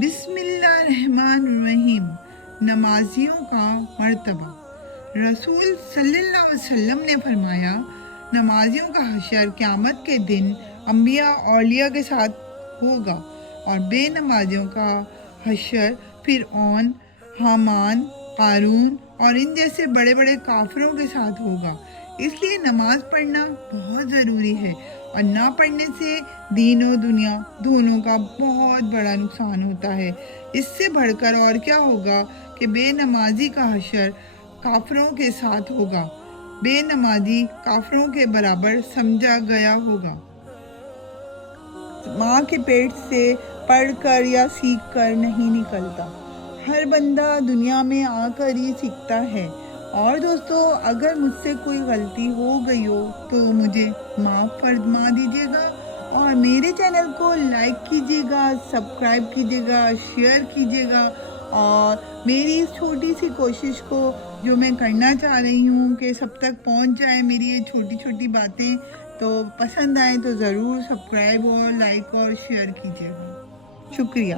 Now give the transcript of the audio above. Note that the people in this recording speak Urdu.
بسم اللہ الرحمن الرحیم۔ نمازیوں کا مرتبہ۔ رسول صلی اللہ علیہ وسلم نے فرمایا، نمازیوں کا حشر قیامت کے دن انبیاء اولیاء کے ساتھ ہوگا اور بے نمازیوں کا حشر فرعون، حامان، قارون اور ان جیسے بڑے بڑے کافروں کے ساتھ ہوگا۔ اس لیے نماز پڑھنا بہت ضروری ہے، اور نہ پڑھنے سے دین و دنیا دونوں کا بہت بڑا نقصان ہوتا ہے۔ اس سے بڑھ کر اور کیا ہوگا کہ بے نمازی کا حشر کافروں کے ساتھ ہوگا۔ بے نمازی کافروں کے برابر سمجھا گیا ہوگا۔ ماں کے پیٹ سے پڑھ کر یا سیکھ کر نہیں نکلتا، ہر بندہ دنیا میں آ کر ہی سیکھتا ہے۔ اور دوستو، اگر مجھ سے کوئی غلطی ہو گئی ہو تو مجھے معاف فرما دیجیے گا، اور میرے چینل کو لائک کیجیے گا، سبسکرائب کیجیے گا، شیئر کیجیے گا، اور میری اس چھوٹی سی کوشش کو جو میں کرنا چاہ رہی ہوں کہ سب تک پہنچ جائیں میری یہ چھوٹی چھوٹی باتیں، تو پسند آئیں تو ضرور سبسکرائب اور لائک اور شیئر کیجیے گا۔ شکریہ۔